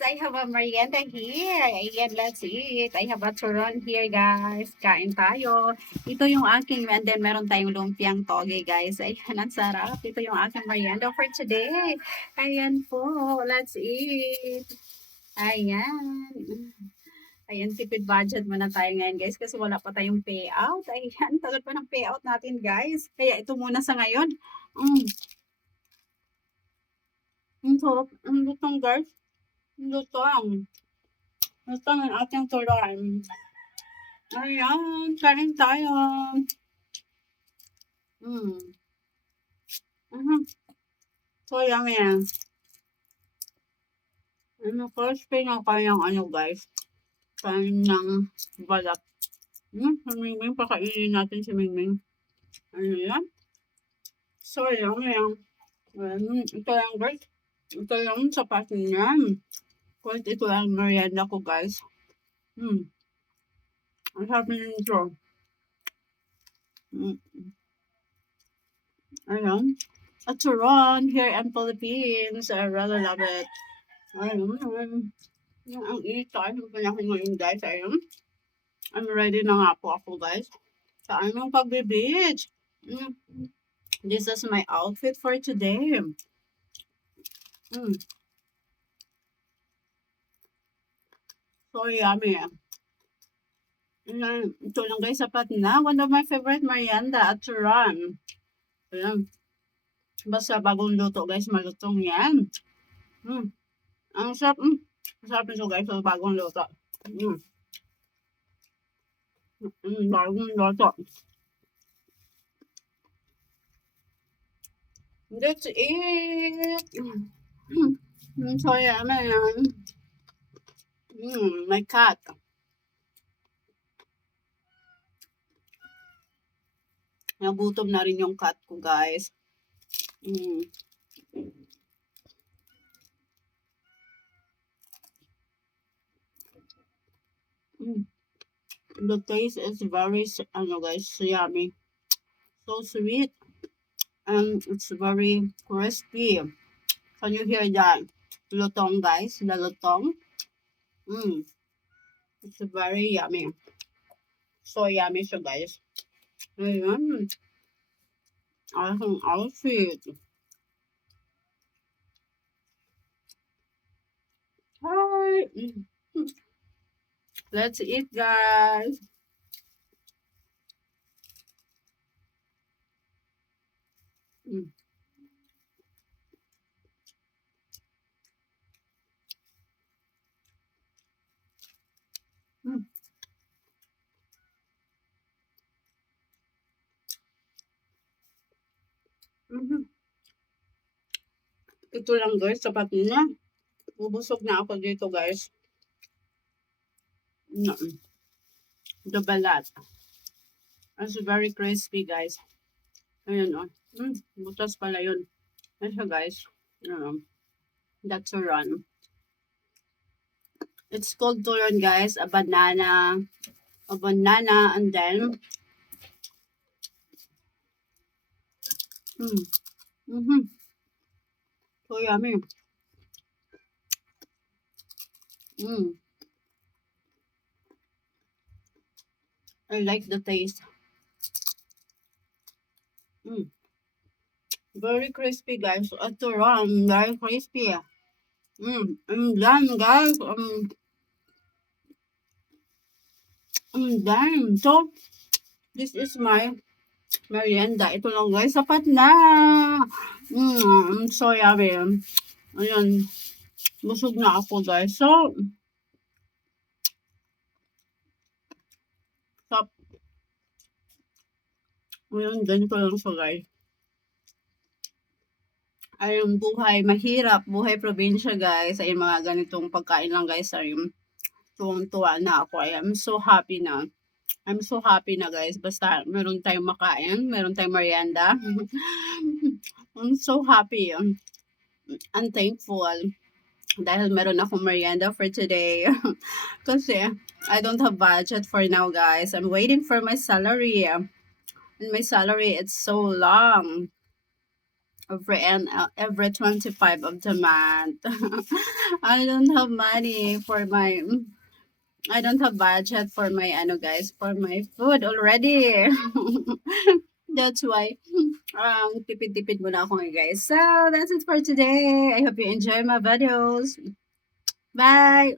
I have a merienda here. Ayan, let's eat. I have a turon here, guys. Kain tayo. Ito yung aking, and then meron tayong lumpiang toge, guys. Ayan, ang sarap. Ito yung aking merienda for today. Ayan po, let's eat. Ayan. Ayan, tipid budget muna tayo ngayon, guys, kasi wala pa tayong payout. Ayan, tagal pa ng payout natin, guys. Kaya ito muna sa ngayon. Mm, ang sarap. Ang lutong, guys. Ang lutong. Lutong ang ating turon. Ayan, kain tayo. Mm. Mhm. So yummy. Ano, crispy na kayang ano, guys. Kain ng balat. Si Mingming, pakainin natin si Mingming. Ano yan? So yummy. Ito lang, guys. Ito lang sapat niya. Kahit ito lang merienda ko, guys. Ang sabi nito. Ayan. A turon here in Philippines. I really love it. Ayun. Ang iitay ng panahon ngayon, guys. Ayun. I'm ready na nga po ako, guys. Sa aming pagbe-beach. This is my outfit for today. So yummy. Ito lang, guys, sapat na. One of my favorite merienda at turon. Ayan. Basta bagong luto, guys, malutong yan. Ang sarap. Sarap nito, guys, sa bagong luto. Bagong luto. That's it. So yummy. My cat. Nagutom na rin yung cat ko, guys. The taste is very, guys, yummy. So sweet. And it's very crispy. Can you hear that? Lutong, guys. The lutong. It's very yummy. So yummy siya, guys. Ayan. Aking outfit. Hi. Let's eat, guys. Ito lang, guys, sapat na. Bubusog na ako dito, guys. The balat. It's very crispy, guys. Ayan, oh. Butas pala yun. Ayan, guys. That's a run. It's called turon, guys. A banana, and then so yummy. I like the taste. Very crispy, guys. A turon, very crispy. I'm done, guys. I'm done. So, this is my merienda. Ito lang, guys. Sapat na. So yummy. Ayan. Busog na ako, guys. So, stop. Ayan, ganito lang siya, guys. Ayun, buhay mahirap. Buhay probinsya, guys. Ayun, mga ganitong pagkain lang, guys. Ayun, tuwang-tuwa na ako. I'm so happy na. I'm so happy na, guys. Basta meron tayong makain, meron tayong merienda. I'm so happy and thankful dahil meron akong merienda for today. Kasi I don't have budget for now, guys. I'm waiting for my salary. And my salary, it's so long. every 25 of the month. I don't have money for my I don't have budget for my ano guys, for my food already. That's why tipid-tipid muna ako guys. So, that's it for today. I hope you enjoy my videos. Bye.